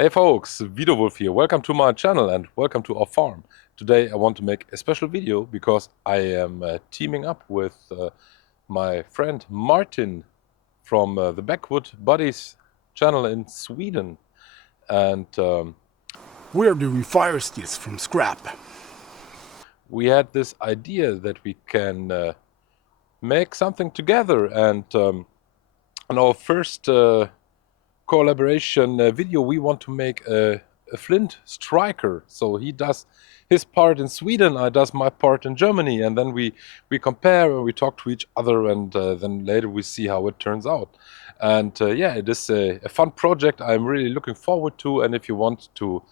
Hey folks, Vito Wolf here. Welcome to my channel and welcome to our farm. Today I want to make a special video because I am teaming up with my friend Martin from the Backwood Buddies channel in Sweden. And we're doing fire steels from scrap. We had this idea that we can make something together, and on our first collaboration video we want to make a flint striker. So he does his part in Sweden, I does my part in Germany, and then we compare and we talk to each other, and then later we see how it turns out. And yeah, it is a fun project I'm really looking forward to, and if you want to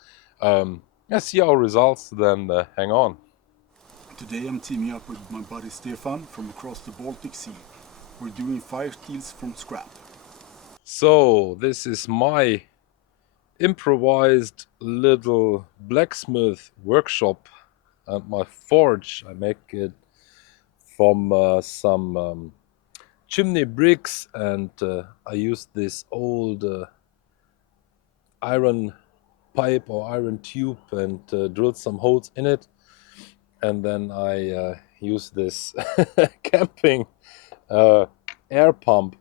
see our results, then hang on. Today I'm teaming up with my buddy Stefan from across the Baltic Sea. We're doing fire steels from scrap. So this is my improvised little blacksmith workshop and my forge. I make it from some chimney bricks, and I use this old iron pipe or iron tube and drilled some holes in it, and then I use this camping air pump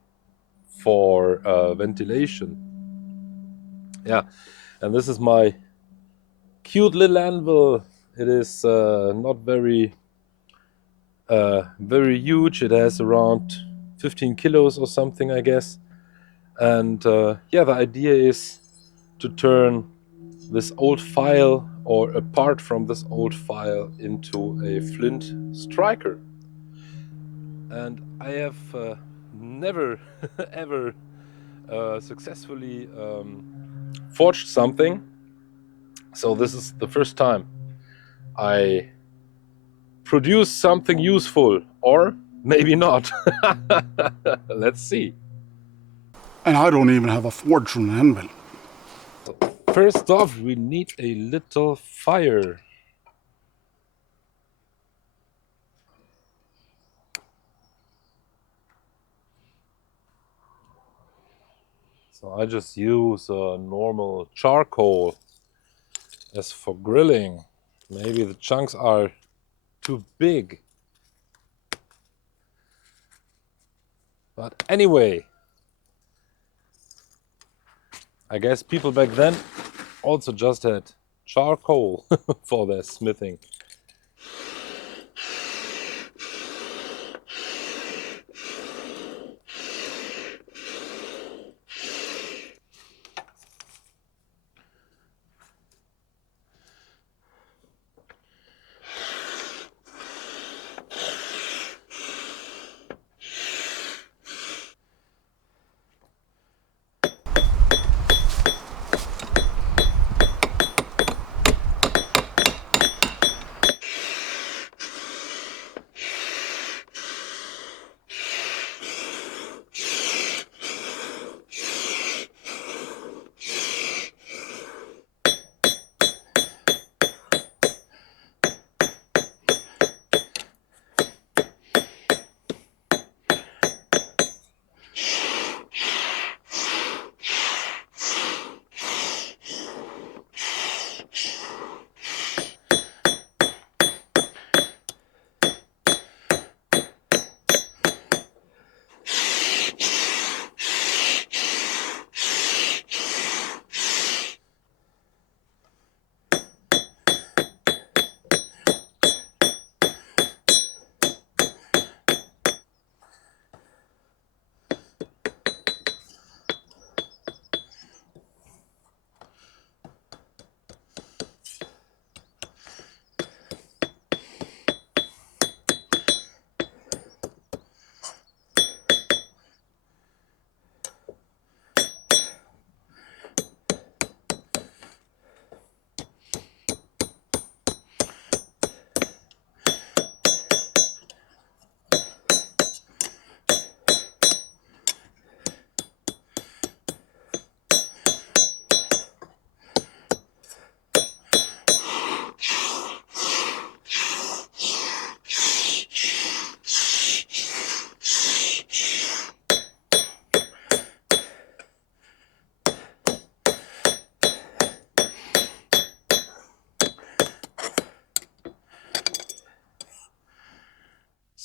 for ventilation. Yeah, and this is my cute little anvil. It is not very huge. It has around 15 kilos or something, I guess. And yeah, the idea is to turn this old file, or apart from this old file, into a flint striker. And I have never ever successfully forged something, so this is the first time I produce something useful, or maybe not. Let's see. And I don't even have a forge on an anvil. So first off, we need a little fire. So I just use normal charcoal as for grilling. Maybe the chunks are too big. But anyway, I guess people back then also just had charcoal for their smithing.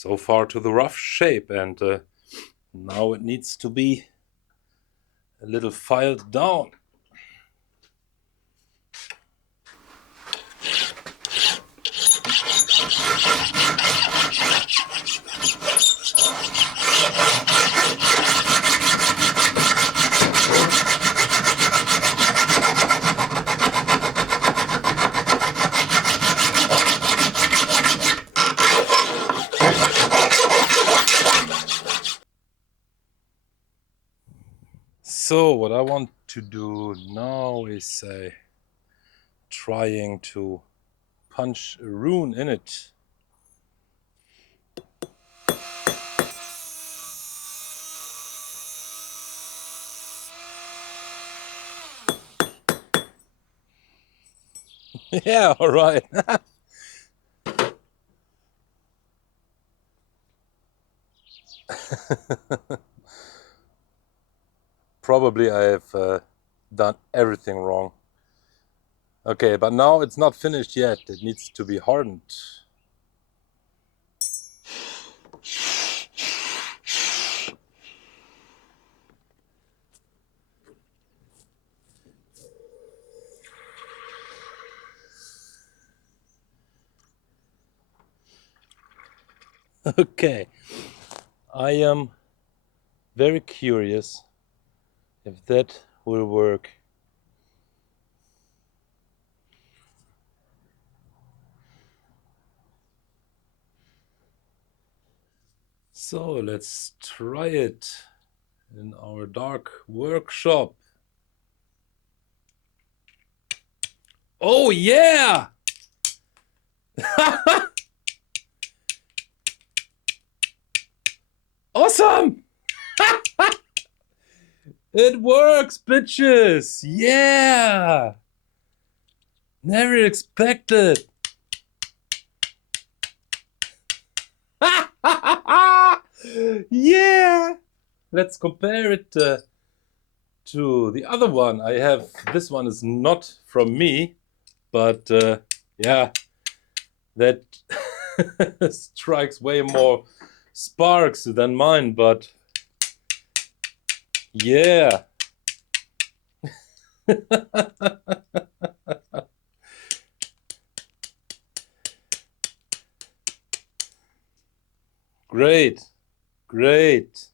So far to the rough shape, and now it needs to be a little filed down. So what I want to do now is trying to punch a rune in it. Yeah, all right. Probably I have done everything wrong. Okay, but now it's not finished yet. It needs to be hardened. Okay, I am very curious if that will work. So let's try it in our dark workshop. Oh yeah! Awesome! It works, bitches! Yeah! Never expected. Yeah! Let's compare it to the other one. I have, this one is not from me, but yeah, that strikes way more sparks than mine, but yeah. Great, great.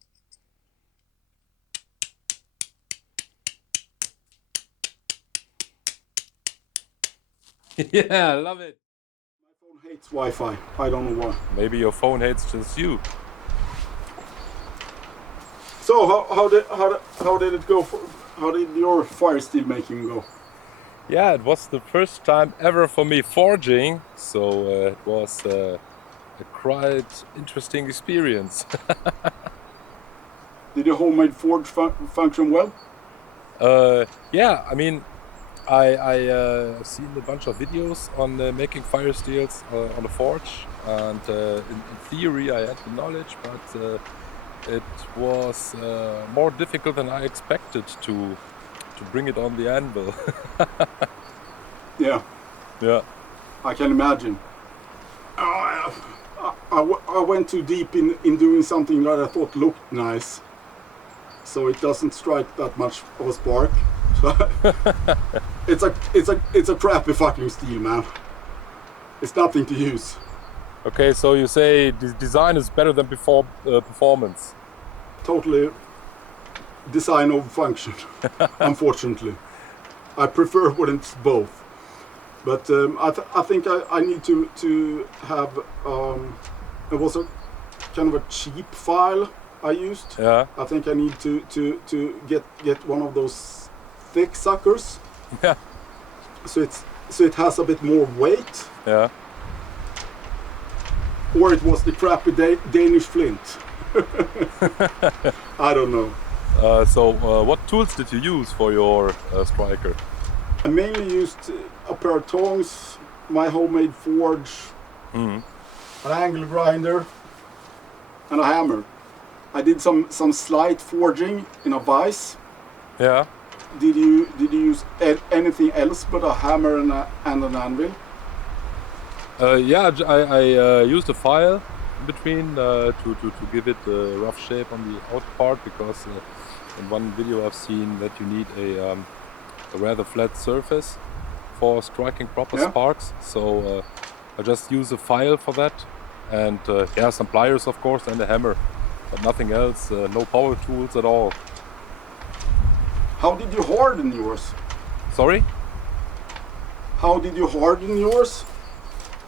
Yeah, I love it. My phone hates Wi-Fi. I don't know why. Maybe your phone hates just you. So how did it go? How did your fire steel making go? Yeah, it was the first time ever for me forging, so it was a quite interesting experience. Did your homemade forge function well? Yeah, I mean, I seen a bunch of videos on making fire steels on a forge, and in theory I had the knowledge, but it was more difficult than I expected to bring it on the anvil. Yeah. Yeah. I can imagine. I went too deep in doing something that I thought looked nice, so it doesn't strike that much of a spark. It's a crappy fucking steel, man. It's nothing to use. Okay, so you say the design is better than before performance. Totally design over function. Unfortunately, I prefer when it's both. But I think I need to have. It was a kind of a cheap file I used. Yeah. I think I need to get one of those thick suckers. Yeah. So it has a bit more weight. Yeah. Or it was the crappy Danish flint. I don't know. So what tools did you use for your striker? I mainly used a pair of tongs, my homemade forge, an angle grinder, and a hammer. I did some slight forging in a vise. Yeah. Did you use anything else but a hammer and an anvil? Yeah, I used a file in between to give it a rough shape on the out part, because in one video I've seen that you need a rather flat surface for striking proper Yeah. sparks. So I just use a file for that, and yeah, some pliers of course, and a hammer, but nothing else. No power tools at all. How did you harden yours? Sorry? How did you harden yours?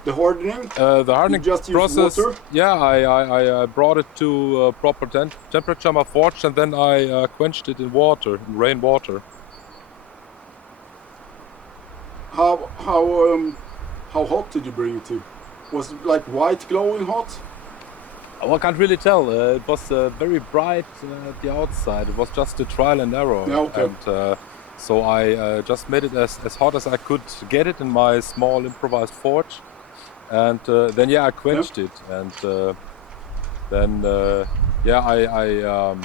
The hardening? The hardening You just use process. water? Yeah, I brought it to proper temperature, my forge, and then I quenched it in water, in rainwater. How hot did you bring it to? Was it like white glowing hot? Oh, I can't really tell. It was very bright at the outside. It was just a trial and error. Yeah, okay. And so I just made it as hot as I could get it in my small improvised forge. And then, yeah, I quenched it. And then, yeah, I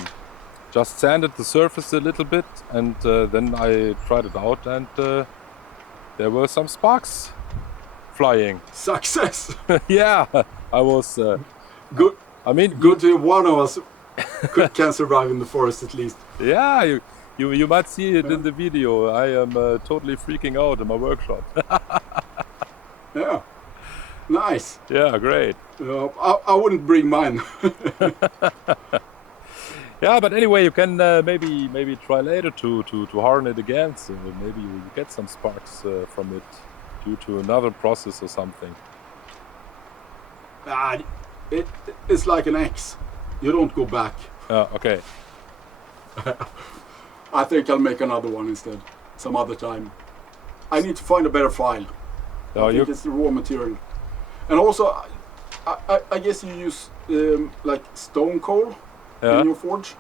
just sanded the surface a little bit. And then I tried it out, and there were some sparks flying. Success! Yeah, I was... Good. I mean, Good to one of us can survive in the forest at least. yeah, you might see it in the video. I am totally freaking out in my workshop. Yeah, nice. Yeah, great. I wouldn't bring mine. Yeah, but anyway, you can maybe try later to harden it again. So maybe you get some sparks from it due to another process or something. It's like an X. You don't go back. Okay. I think I'll make another one instead, some other time. I need to find a better file. I think it's the raw material. And also, I guess you use like stone coal in your forge.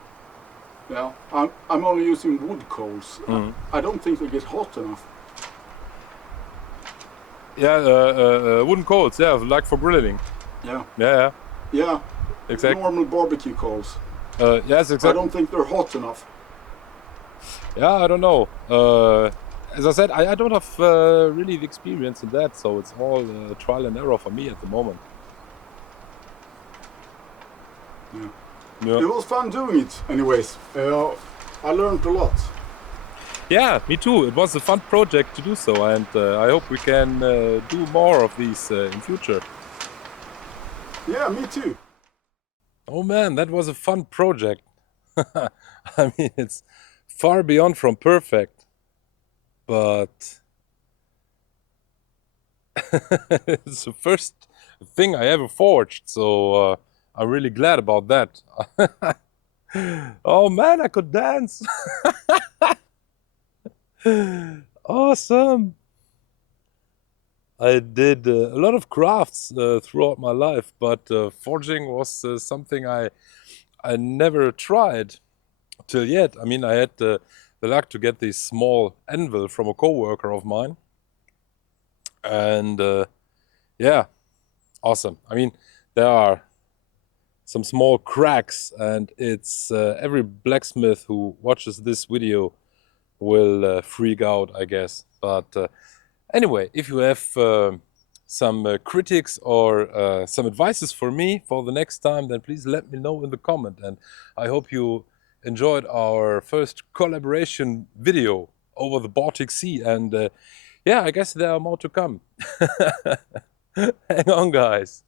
Yeah, I'm only using wood coals. I don't think they get hot enough. Yeah, wooden coals. Yeah, like for grilling. Yeah. Yeah. Yeah. Exactly. Normal barbecue coals. Yes, exactly. I don't think they're hot enough. Yeah, I don't know. As I said, I don't have really the experience in that, so it's all trial and error for me at the moment. Yeah. It was fun doing it, anyways. I learned a lot. Yeah, me too. It was a fun project to do so, and I hope we can do more of these in future. Yeah, me too. Oh man, that was a fun project. I mean, it's far beyond from perfect, but it's the first thing I ever forged, so I'm really glad about that. Oh man, I could dance! Awesome! I did a lot of crafts throughout my life, but forging was something I never tried till yet. I mean, I had the luck to get this small anvil from a co-worker of mine, and yeah, awesome. I mean, there are some small cracks, and it's every blacksmith who watches this video will freak out, I guess. But anyway, if you have some critics or some advices for me for the next time, then please let me know in the comment. And I hope you enjoyed our first collaboration video over the Baltic Sea. And yeah, I guess there are more to come. Hang on, guys.